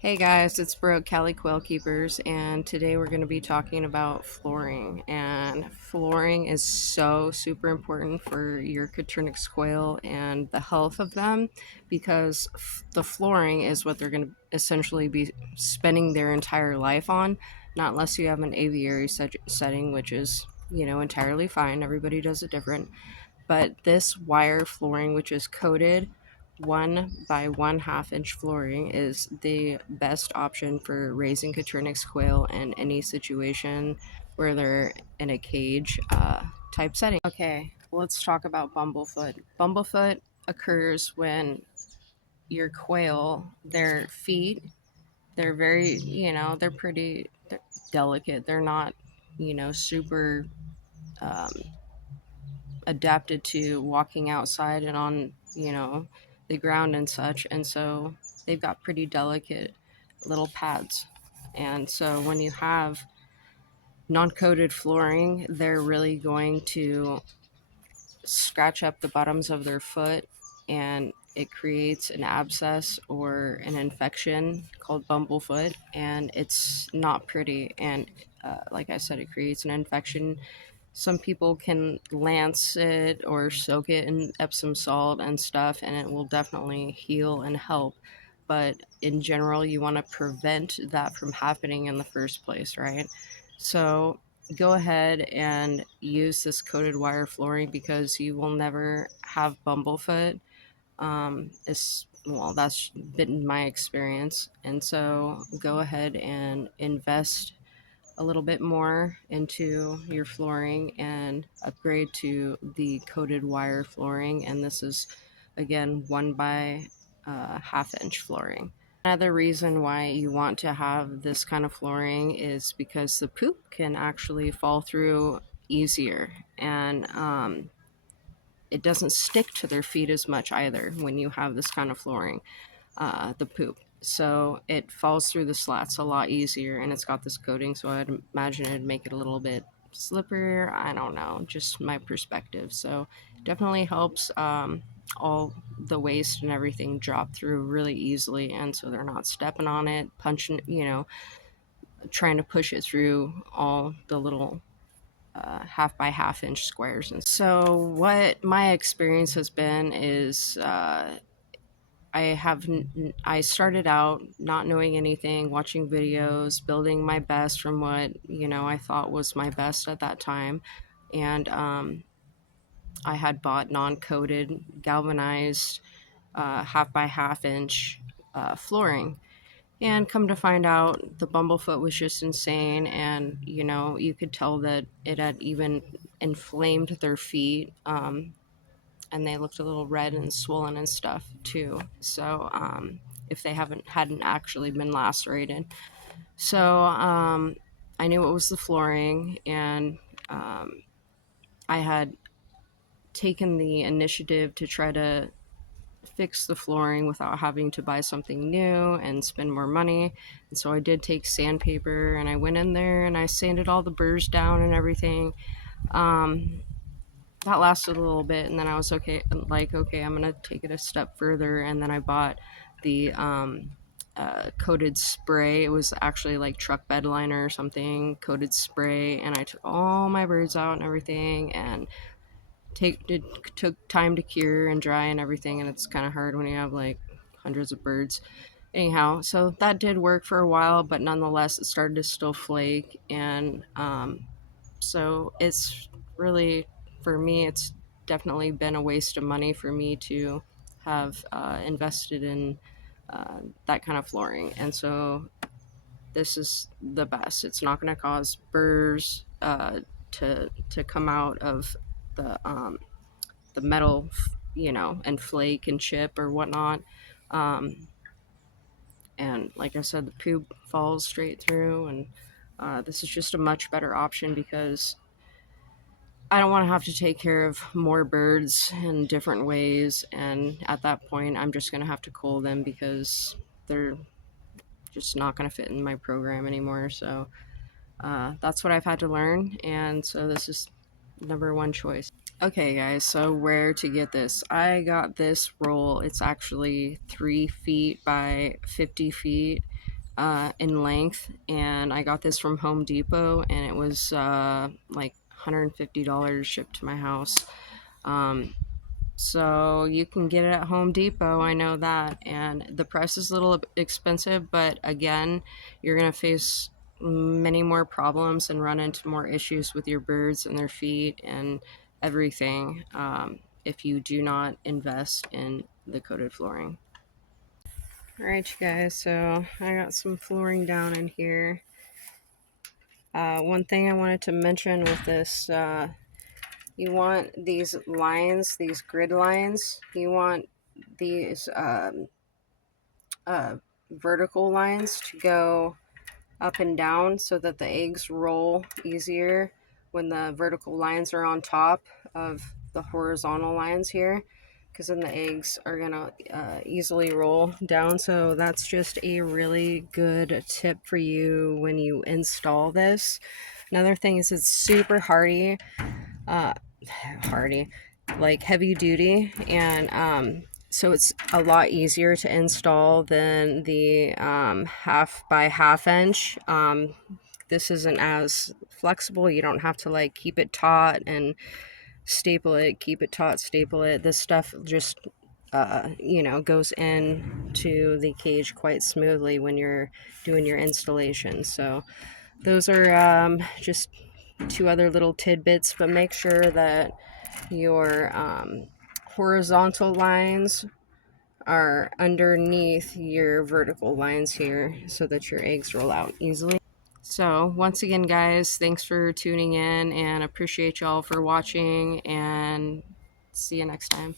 Hey guys, it's Brooke, Cali Quail Keepers, and today we're going to be talking about flooring. And flooring is so super important for your Coturnix quail and the health of them because the flooring is what they're going to essentially be spending their entire life on, not unless you have an aviary setting, which is, entirely fine. Everybody does it different. But this wire flooring, which is coated 1 by 1/2 inch flooring, is the best option for raising Coturnix quail in any situation where they're in a cage type setting. Okay, let's talk about bumblefoot. Bumblefoot occurs when your quail, their feet, they're very, they're delicate. They're not, super um, adapted to walking outside and on, the ground and such. And so they've got pretty delicate little pads. And so when you have non-coated flooring, they're really going to scratch up the bottoms of their foot, and it creates an abscess or an infection called bumblefoot, and it's not pretty. And like I said, it creates an infection. Some people can lance it or soak it in Epsom salt and stuff, and it will definitely heal and help. But in general, you want to prevent that from happening in the first place, right? So go ahead and use this coated wire flooring because you will never have bumblefoot. Well, that's been my experience. And so go ahead and invest a little bit more into your flooring and upgrade to the coated wire flooring. And this is again 1 by 1/2 inch flooring. Another reason why you want to have this kind of flooring is because the poop can actually fall through easier, and it doesn't stick to their feet as much either when you have this kind of flooring, the poop. So it falls through the slats a lot easier, and it's got this coating, so I'd imagine it'd make it a little bit slipperier. I don't know, just my perspective. So definitely helps all the waste and everything drop through really easily, and so they're not stepping on it, punching, trying to push it through all the little 1/2 by 1/2 inch squares. And so what my experience has been is I started out not knowing anything, watching videos, building my best from what I thought was my best at that time, and I had bought non-coated galvanized 1/2 by 1/2 inch flooring. And come to find out, the bumblefoot was just insane, and you could tell that it had even inflamed their feet, and they looked a little red and swollen and stuff too. So if they hadn't actually been lacerated, so I knew it was the flooring, and I had taken the initiative to try to fix the flooring without having to buy something new and spend more money. And so I did take sandpaper, and I went in there and I sanded all the burrs down and everything. Um, that lasted a little bit, and then I was okay, like, okay, I'm gonna take it a step further. And then I bought the coated spray. It was actually like truck bed liner or something, coated spray, and I took all my birds out and everything, and it took time to cure and dry and everything, and it's kind of hard when you have like hundreds of birds. Anyhow, so that did work for a while, but nonetheless, it started to still flake, and so it's really, for me, it's definitely been a waste of money for me to have invested in that kind of flooring. And so this is the best. It's not going to cause burrs to come out of the metal, and flake and chip or whatnot. Um, and like I said, the poop falls straight through, and this is just a much better option because I don't want to have to take care of more birds in different ways. And at that point, I'm just going to have to cull them because they're just not going to fit in my program anymore. So that's what I've had to learn. And so this is number one choice. Okay, guys, so where to get this? I got this roll. It's actually 3 feet by 50 feet. in length, and I got this from Home Depot, and it was like $150 shipped to my house. Um, so you can get it at Home Depot, I know that, and the price is a little expensive, but again, you're gonna face many more problems and run into more issues with your birds and their feet and everything, if you do not invest in the coated flooring. All right, you guys, so I got some flooring down in here. One thing I wanted to mention with this, you want these lines, these grid lines, you want these vertical lines to go up and down so that the eggs roll easier when the vertical lines are on top of the horizontal lines here, because then the eggs are gonna easily roll down. So that's just a really good tip for you when you install this. Another thing is it's super hardy, uh, like heavy duty, and so it's a lot easier to install than the half by half inch. This isn't as flexible. You don't have to like keep it taut and staple it, keep it taut, staple it. This stuff just goes into the cage quite smoothly when you're doing your installation. So those are just two other little tidbits, but make sure that your horizontal lines are underneath your vertical lines here so that your eggs roll out easily. So once again, guys, thanks for tuning in, and appreciate y'all for watching, and see you next time.